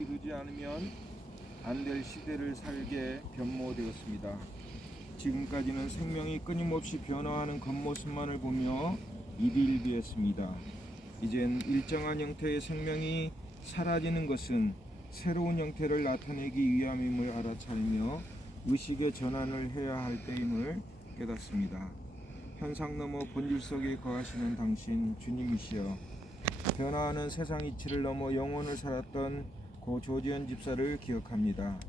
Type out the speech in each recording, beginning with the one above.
이루지 않으면 안 될 시대를 살게 변모되었습니다. 지금까지는 생명이 끊임없이 변화하는 겉모습만을 보며 이비인비했습니다. 이젠 일정한 형태의 생명이 사라지는 것은 새로운 형태를 나타내기 위함임을 알아차리며 의식의 전환을 해야 할 때임을 깨닫습니다. 현상 넘어 본질 속에 거하시는 당신 주님이시여, 변화하는 세상 이치를 넘어 영혼을 살았던 고 조지현 집사를 기억합니다.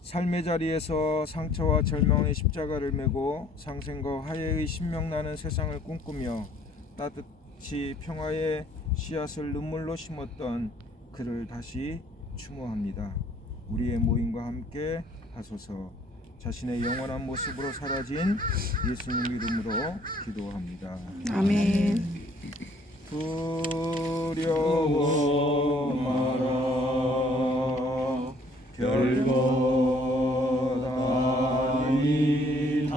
삶의 자리에서 상처와 절망의 십자가를 메고 상생과 화해의 신명나는 세상을 꿈꾸며 따뜻히 평화의 씨앗을 눈물로 심었던 그를 다시 추모합니다. 우리의 모임과 함께 하소서. 자신의 영원한 모습으로 사라진 예수님 이름으로 기도합니다. 아멘. 두려워 마라, 별것 아니다.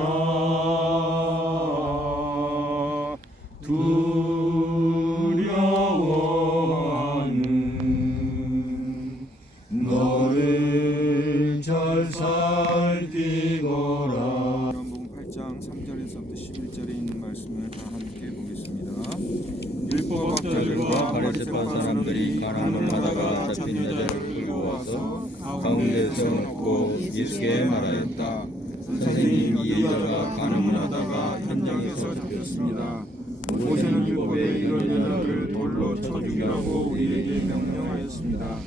두려워하는 너를 잘 살피거라. 요한복음 8장 3절에서부터 11절에 있는 말씀을 다 함께 보겠습니다. 율법학자들과 바리새파 사람들이 가람을 하다가 잡힌 여자를 끌고 와서 가운데서 놓고 예수께 말하였다. 선생님, 이 여자가 간음을 하다가 현장에서 잡혔습니다. 모세는 율법에 이런 여자를 돌로 쳐 죽이라고 우리에게 명령하였습니다.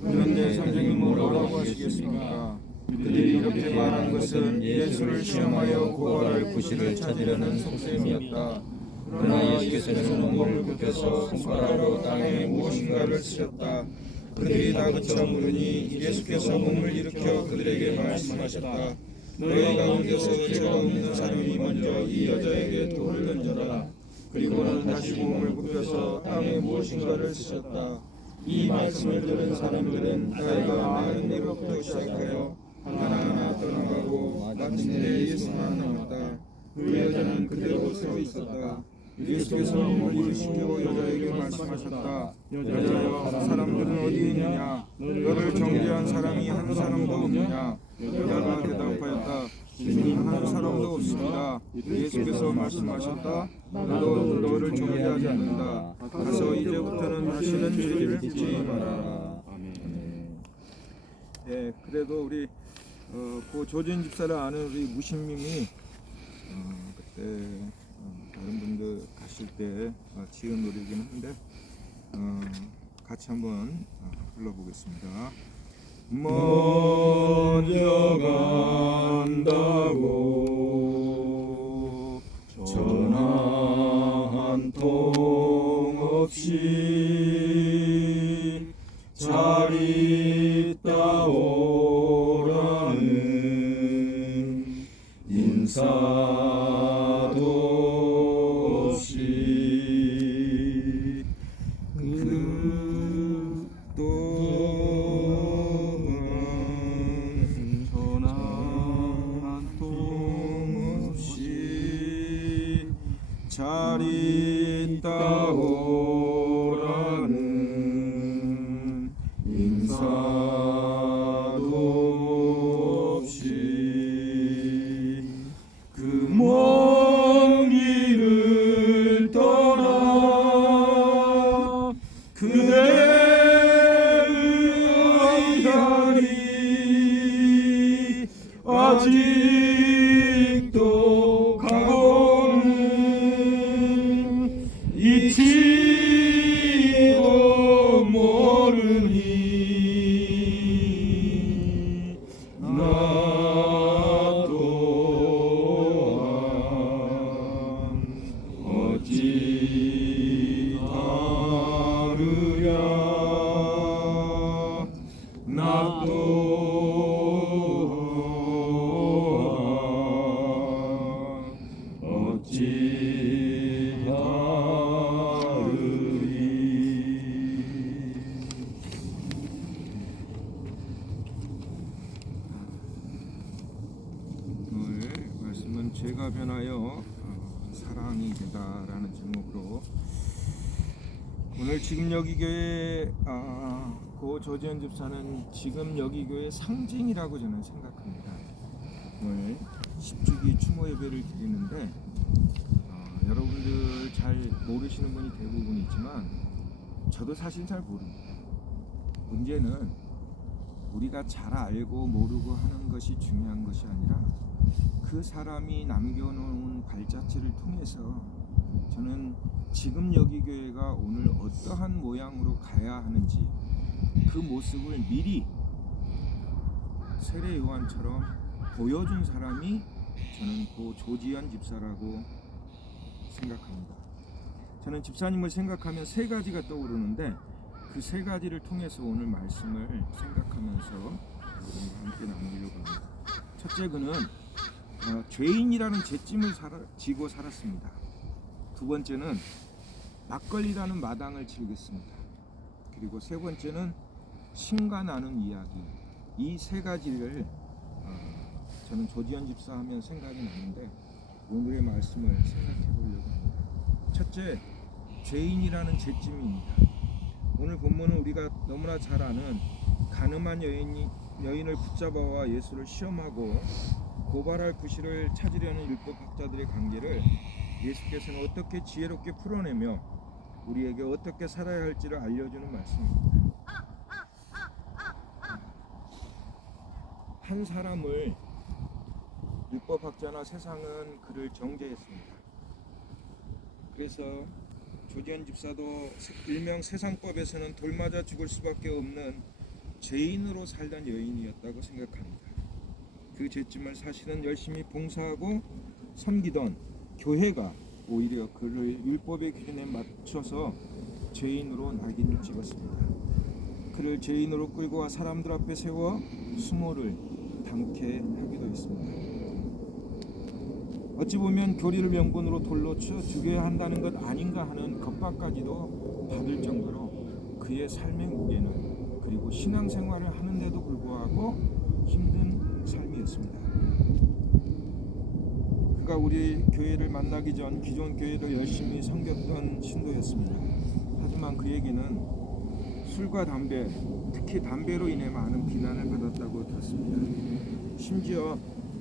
그런데 선생님은 뭐라고 하시겠습니까? 그들이 이렇게 말한 것은 예수를 시험하여 고발할 구실을 찾으려는 속셈이었다. 그러나 예수께서는 몸을 굽혀서 손가락으로 땅에 무엇인가를 쓰셨다. 그들이 다그쳐 물으니 예수께서 몸을 일으켜 그들에게 말씀하셨다. 너희 가운데서 죄가 없는 사람이 먼저 이 여자에게 돌을 던져라. 그리고는 다시 몸을 굽혀서 땅에 무엇인가를 쓰셨다. 이 말씀을 들은 사람들은 나이가 많은 때부터 시작하여 하나하나 떠나가고 마침내 예수만 남았다. 그 여자는 그대로 서 있었다. 예수께서 몸을 일으키고 여자에게 말씀하셨다. 여자여, 사람들은 어디 있느냐? 너를 정죄한 사람이 한 사람도 없느냐? 여자가 대답하였다. 주님, 한 사람도 없습니다. 예수께서 말씀하셨다. 나도 너를 정죄하지 않는다. 가서 이제부터는 다시는 죄를 짓지 말아라. 아멘. 예, 그래도 우리 고 조지현 집사를 아는 우리 무신님이 그때 다른 분들 가실 때 지은 노래이긴 한데 같이 한번 불러보겠습니다. 먼저 간다고 전화 한 통 없이 잘 있다 오라는 인사도 없이 그 또한 전화 한 통 없이 잘 있다 오라는 인사도 없이 그 먼 길을 떠나 그대를 의하리 아직도 가고는 잊지도 모르니 나 또한 어찌 다르랴 나 또한 어찌 다르리. 오늘 말씀은 죄가 변하여 사랑이 되다라는 제목으로 오늘 지금 여기 교회 고 조지현 집사는 지금 여기 교회의 상징이라고 저는 생각합니다. 오늘 10주기 추모 예배를 드리는데 여러분들 잘 모르시는 분이 대부분이지만 저도 사실 잘 모릅니다. 문제는 우리가 잘 알고 모르고 하는 것이 중요한 것이 아니라 그 사람이 남겨놓은 발자취를 통해서 저는 지금 여기 교회가 오늘 어떠한 모양으로 가야 하는지 그 모습을 미리 세례 요한처럼 보여준 사람이 저는 고 조지현 집사라고 생각합니다. 저는 집사님을 생각하면 세 가지가 떠오르는데 그 세 가지를 통해서 오늘 말씀을 생각하면서 여러분과 함께 나누려고 합니다. 첫째, 그는 죄인이라는 죄짐을 지고 살았습니다. 두 번째는 막걸리라는 마당을 즐겼습니다. 그리고 세 번째는 신과 나눈 이야기. 이 세 가지를 저는 조지현 집사 하면 생각이 나는데 오늘의 말씀을 생각해 보려고 합니다. 첫째, 죄인이라는 죄짐입니다. 오늘 본문은 우리가 너무나 잘 아는 가늠한 여인을 붙잡아와 예수를 시험하고 고발할 구실을 찾으려는 율법학자들의 관계를 예수께서는 어떻게 지혜롭게 풀어내며 우리에게 어떻게 살아야 할지를 알려주는 말씀입니다. 한 사람을 율법학자나 세상은 그를 정죄했습니다. 그래서 조지현 집사도 일명 세상법에서는 돌맞아 죽을 수밖에 없는 죄인으로 살던 여인이었다고 생각합니다. 그 죄짐을 사실은 열심히 봉사하고 섬기던 교회가 오히려 그를 율법의 기준에 맞춰서 죄인으로 낙인을 찍었습니다. 그를 죄인으로 끌고 와 사람들 앞에 세워 수모를 당케 하기도 했습니다. 어찌 보면 교리를 명분으로 돌로 쳐 죽여야 한다는 것 아닌가 하는 겁박까지도 받을 정도로 그의 삶의 무게는 그리고 신앙생활을 하는데도 불구하고 힘든 삶이었습니다. 그가 우리 교회를 만나기 전 기존 교회를 열심히 섬겼던 신도였습니다. 하지만 그에게는 술과 담배, 특히 담배로 인해 많은 비난을 받았다고 들었습니다. 심지어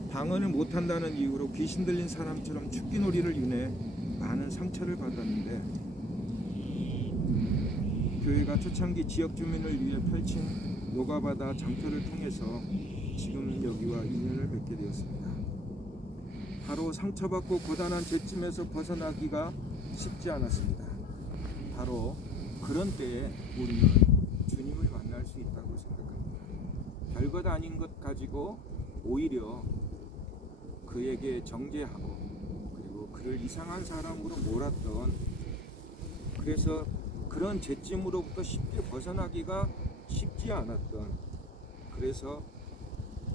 방언을 못한다는 이유로 귀신 들린 사람처럼 축기놀이를 인해 많은 상처를 받았는데 교회가 초창기 지역 주민을 위해 펼친 요가바다 장터를 통해서 지금 여기와 인연을 맺게 되었습니다. 바로 상처받고 고단한 죄짐에서 벗어나기가 쉽지 않았습니다. 바로 그런 때에 우리는 주님을 만날 수 있다고 생각합니다. 별것 아닌 것 가지고 오히려 그에게 정죄하고 그리고 그를 이상한 사람으로 몰았던, 그래서 그런 죄짐으로부터 쉽게 벗어나기가 쉽지 않았던, 그래서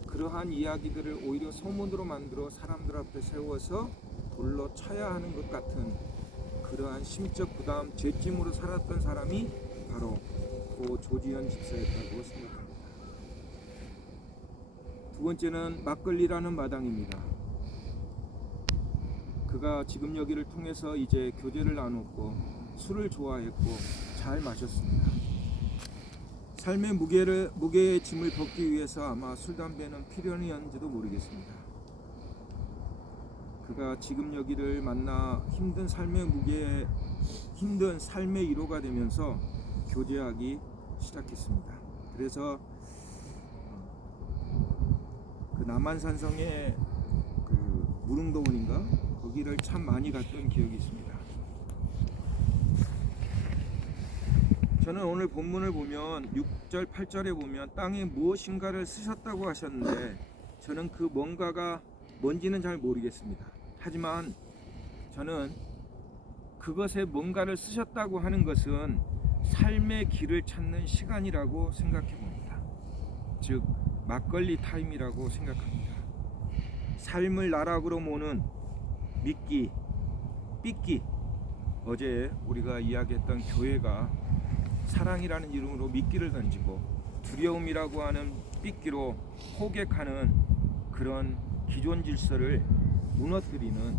그러한 이야기들을 오히려 소문으로 만들어 사람들 앞에 세워서 돌로 쳐야 하는 것 같은 그러한 심적 부담, 죄짐으로 살았던 사람이 바로 고 조지현 집사였다고 생각합니다. 두 번째는 막걸리라는 마당입니다. 그가 지금 여기를 통해서 이제 교제를 나눴고 술을 좋아했고 잘 마셨습니다. 삶의 무게의 짐을 벗기 위해서 아마 술, 담배는 필연이었는지도 모르겠습니다. 그가 지금 여기를 만나 힘든 삶의 위로가 되면서 교제하기 시작했습니다. 그래서 그 남한산성의 그 무릉도원인가 거기를 참 많이 갔던 기억이 있습니다. 저는 오늘 본문을 보면 6절 8절에 보면 땅에 무엇인가를 쓰셨다고 하셨는데 저는 그 뭔가가 뭔지는 잘 모르겠습니다. 하지만 저는 그것에 뭔가를 쓰셨다고 하는 것은 삶의 길을 찾는 시간이라고 생각해 봅니다. 즉 막걸리 타임이라고 생각합니다. 삶을 나락으로 모는 미끼, 삐끼. 어제 우리가 이야기했던 교회가 사랑이라는 이름으로 미끼를 던지고 두려움이라고 하는 삐끼로 호객하는 그런 기존 질서를 무너뜨리는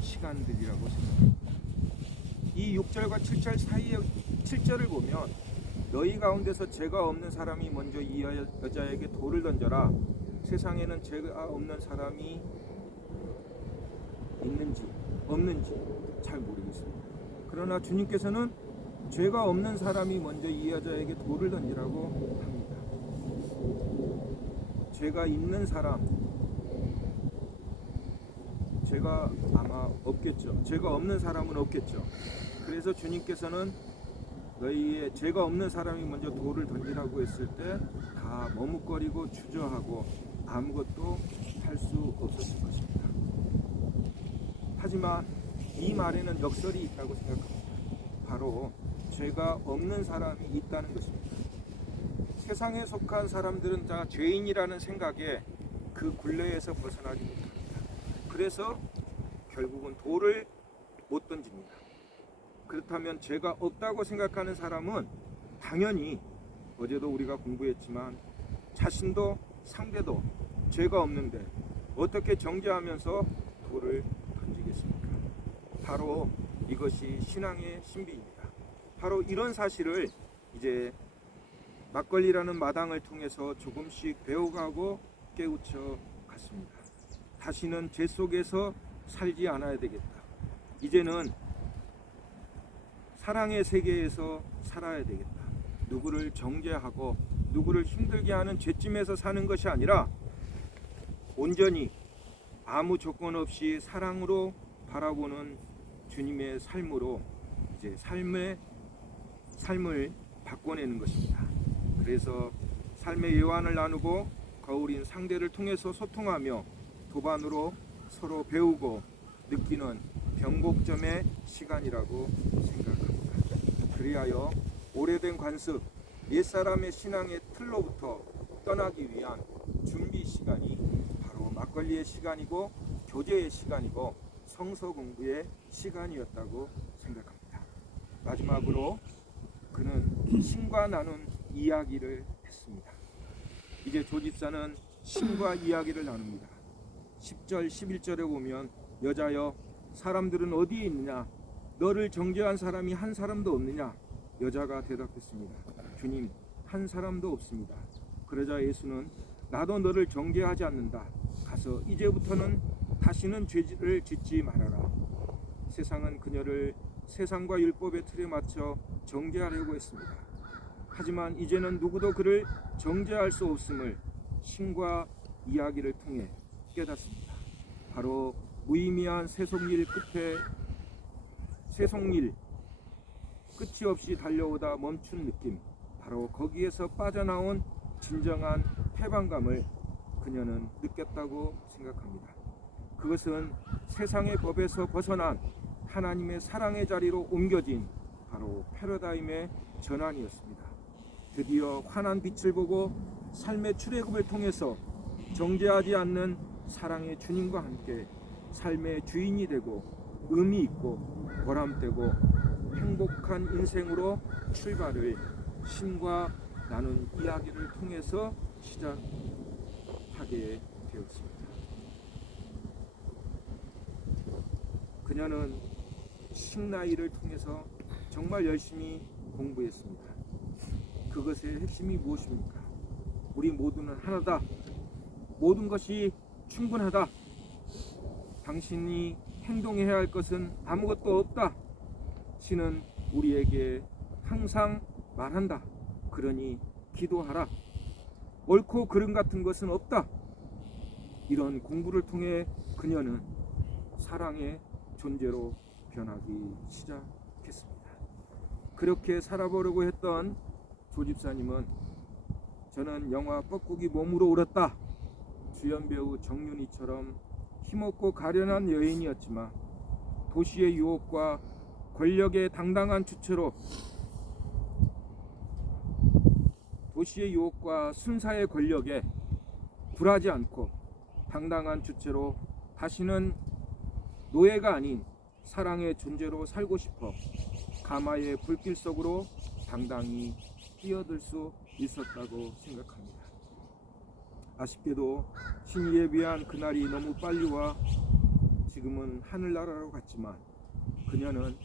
시간들이라고 생각합니다. 이 6절과 7절 사이에 7절을 보면 너희 가운데서 죄가 없는 사람이 먼저 이 여자에게 돌을 던져라. 세상에는 죄가 없는 사람이 있는지 없는지 잘 모르겠습니다. 그러나 주님께서는 죄가 없는 사람이 먼저 이 여자에게 돌을 던지라고 합니다. 죄가 있는 사람, 죄가 아마 없겠죠. 죄가 없는 사람은 없겠죠. 그래서 주님께서는 너희의 죄가 없는 사람이 먼저 돌을 던지라고 했을 때 다 머뭇거리고 주저하고 아무것도 할 수 없었을 것입니다. 하지만 이 말에는 역설이 있다고 생각합니다. 바로 죄가 없는 사람이 있다는 것입니다. 세상에 속한 사람들은 다 죄인이라는 생각에 그 굴레에서 벗어나지 못합니다. 그래서 결국은 돌을 못 던집니다. 그렇다면 죄가 없다고 생각하는 사람은 당연히 어제도 우리가 공부했지만 자신도 상대도 죄가 없는데 어떻게 정죄하면서 돌을 던지겠습니까? 바로 이것이 신앙의 신비입니다. 바로 이런 사실을 이제 막걸리라는 마당을 통해서 조금씩 배워가고 깨우쳐 갔습니다. 다시는 죄 속에서 살지 않아야 되겠다. 이제는 사랑의 세계에서 살아야 되겠다. 누구를 정죄하고 누구를 힘들게 하는 죄짐에서 사는 것이 아니라 온전히 아무 조건 없이 사랑으로 바라보는 주님의 삶으로 이제 삶을 바꿔내는 것입니다. 그래서 삶의 예환을 나누고 거울인 상대를 통해서 소통하며 도반으로 서로 배우고 느끼는 변곡점의 시간이라고 생각합니다. 그리하여 오래된 관습, 옛사람의 신앙의 틀로부터 떠나기 위한 준비 시간이 바로 막걸리의 시간이고 교제의 시간이고 성서 공부의 시간이었다고 생각합니다. 마지막으로 그는 신과 나눈 이야기를 했습니다. 이제 조집사는 신과 이야기를 나눕니다. 10절 11절에 보면 여자여 사람들은 어디에 있느냐 너를 정죄한 사람이 한 사람도 없느냐 여자가 대답했습니다. 주님 한 사람도 없습니다. 그러자 예수는 나도 너를 정죄하지 않는다. 가서 이제부터는 다시는 죄를 짓지 말아라. 세상은 그녀를 세상과 율법의 틀에 맞춰 정죄하려고 했습니다. 하지만 이제는 누구도 그를 정죄할 수 없음을 신과 이야기를 통해 깨닫습니다. 바로 무의미한 세속일 끝이 없이 달려오다 멈춘 느낌, 바로 거기에서 빠져나온 진정한 해방감을 그녀는 느꼈다고 생각합니다. 그것은 세상의 법에서 벗어난 하나님의 사랑의 자리로 옮겨진 바로 패러다임의 전환이었습니다. 드디어 환한 빛을 보고 삶의 출애굽을 통해서 정죄하지 않는 사랑의 주님과 함께 삶의 주인이 되고 의미 있고 보람되고 행복한 인생으로 출발을 신과 나눈 이야기를 통해서 시작하게 되었습니다. 그녀는 신나이를 통해서 정말 열심히 공부했습니다. 그것의 핵심이 무엇입니까? 우리 모두는 하나다. 모든 것이 충분하다. 당신이 행동해야 할 것은 아무것도 없다. 신은 우리에게 항상 말한다. 그러니 기도하라. 옳고 그름 같은 것은 없다. 이런 공부를 통해 그녀는 사랑의 존재로 변하기 시작했습니다. 그렇게 살아보려고 했던 조집사님은 저는 영화 뻐꾸기 몸으로 울었다 주연 배우 정윤희처럼 힘없고 가련한 여인이었지만 도시의 유혹과 권력의 당당한 주체로 도시의 유혹과 순사의 권력에 굴하지 않고 당당한 주체로 다시는 노예가 아닌 사랑의 존재로 살고 싶어 가마의 불길 속으로 당당히 뛰어들 수 있었다고 생각합니다. 아쉽게도 신이 예비한 그날이 너무 빨리 와 지금은 하늘나라로 갔지만 그녀는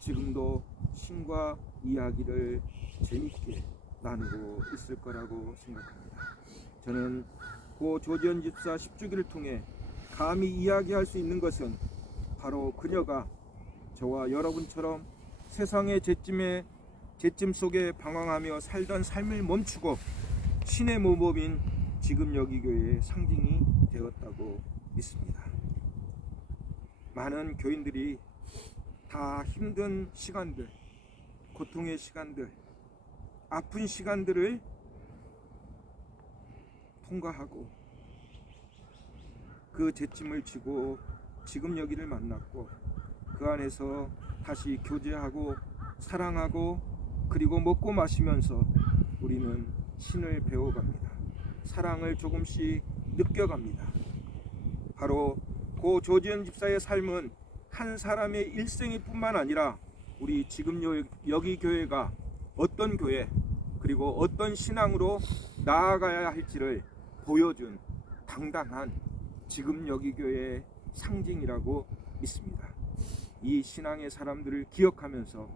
지금도 신과 이야기를 재밌게 나누고 있을 거라고 생각합니다. 저는 고 조지현 집사 10주기를 통해 감히 이야기할 수 있는 것은 바로 그녀가 저와 여러분처럼 세상의 재짐 속에 방황하며 살던 삶을 멈추고 신의 모범인 지금 여기 교회의 상징이 되었다고 믿습니다. 많은 교인들이 다 힘든 시간들, 고통의 시간들, 아픈 시간들을 통과하고 그 재짐을 지고 지금 여기를 만났고 그 안에서 다시 교제하고 사랑하고 그리고 먹고 마시면서 우리는 신을 배워갑니다. 사랑을 조금씩 느껴갑니다. 바로 고 조지현 집사의 삶은 한 사람의 일생일 뿐만 아니라 우리 지금 여기 교회가 어떤 교회 그리고 어떤 신앙으로 나아가야 할지를 보여준 당당한 지금 여기 교회의 상징이라고 믿습니다. 이 신앙의 사람들을 기억하면서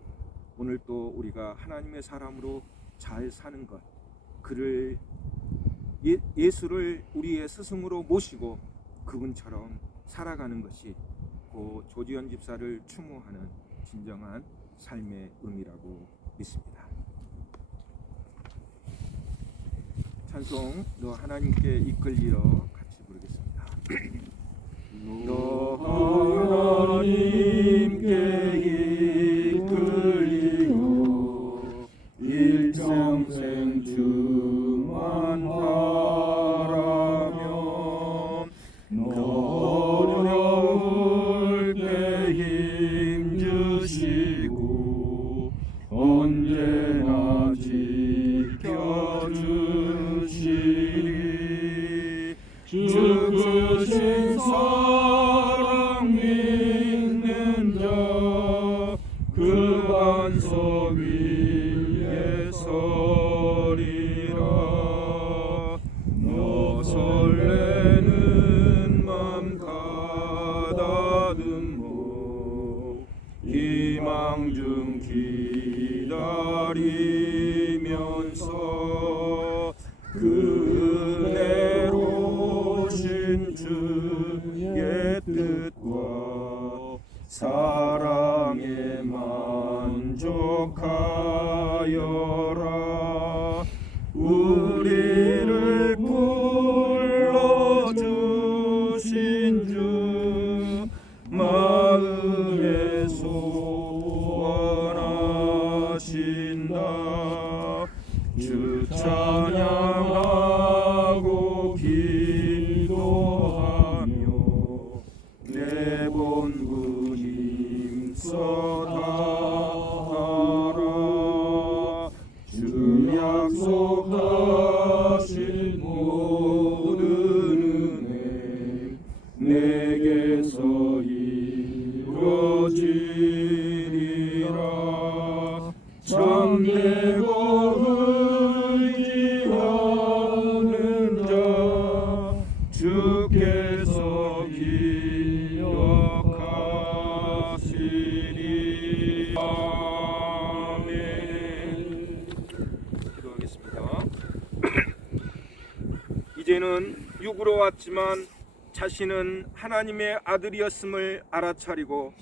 오늘 또 우리가 하나님의 사람으로 잘 사는 것, 그를 예수를 우리의 스승으로 모시고 그분처럼 살아가는 것이 고 조지현 집사를 추모하는 진정한 삶의 의미라고 믿습니다. 찬송 너 하나님께 이끌리어 같이 부르겠습니다. 너 하나님께 이끌리어 일평생 주만 바라며 너 어려울 때 힘주시고 언제나 지켜주시리 죽으신 사랑 믿는 자 그 반석 위에 서리라. 너 설레는 맘 가다듬어 희망 중 기다리면서 그 은혜로 신 주의 뜻과 사랑에 만족하여라. 우리를 불러주신 주 마음에 소원하신다. 주 찬양하고 기도하며 내 본분 힘써 다하라. 주 약속하신 모든 은혜 내게서 이루어지리라. 참되고 의지하는 자 주께서 기억하시리. 아멘. 기도하겠습니다. 이제는 육으로 왔지만 자신은 하나님의 아들이었음을 알아차리고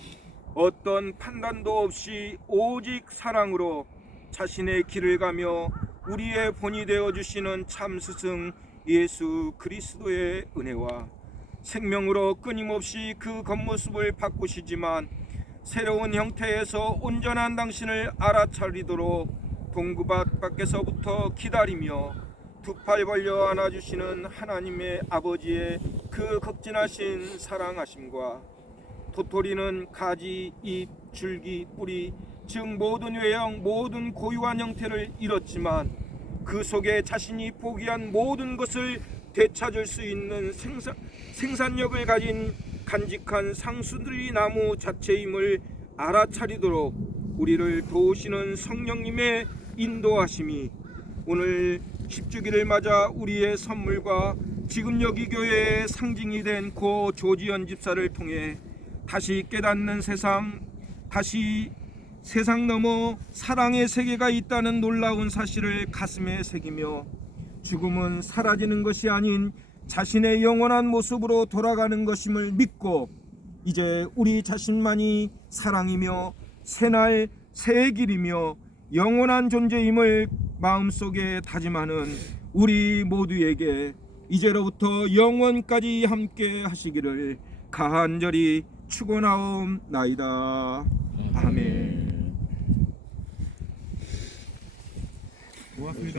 어떤 판단도 없이 오직 사랑으로 자신의 길을 가며 우리의 본이 되어주시는 참 스승 예수 그리스도의 은혜와 생명으로 끊임없이 그 겉모습을 바꾸시지만 새로운 형태에서 온전한 당신을 알아차리도록 동구밭 밖에서부터 기다리며 두 팔 벌려 안아주시는 하나님의 아버지의 그 극진하신 사랑하심과 도토리는 가지, 잎, 줄기, 뿌리 즉 모든 외형, 모든 고유한 형태를 잃었지만 그 속에 자신이 포기한 모든 것을 되찾을 수 있는 생산력을 가진 간직한 상수들이 나무 자체임을 알아차리도록 우리를 도우시는 성령님의 인도하심이 오늘 10주기를 맞아 우리의 선물과 지금 여기 교회의 상징이 된 고 조지현 집사를 통해 다시 깨닫는 세상, 다시 세상 넘어 사랑의 세계가 있다는 놀라운 사실을 가슴에 새기며 죽음은 사라지는 것이 아닌 자신의 영원한 모습으로 돌아가는 것임을 믿고 이제 우리 자신만이 사랑이며 새날 새의 길이며 영원한 존재임을 마음속에 다짐하는 우리 모두에게 이제로부터 영원까지 함께 하시기를 간절히 축원하옵나이다. 아멘. 고맙습니다.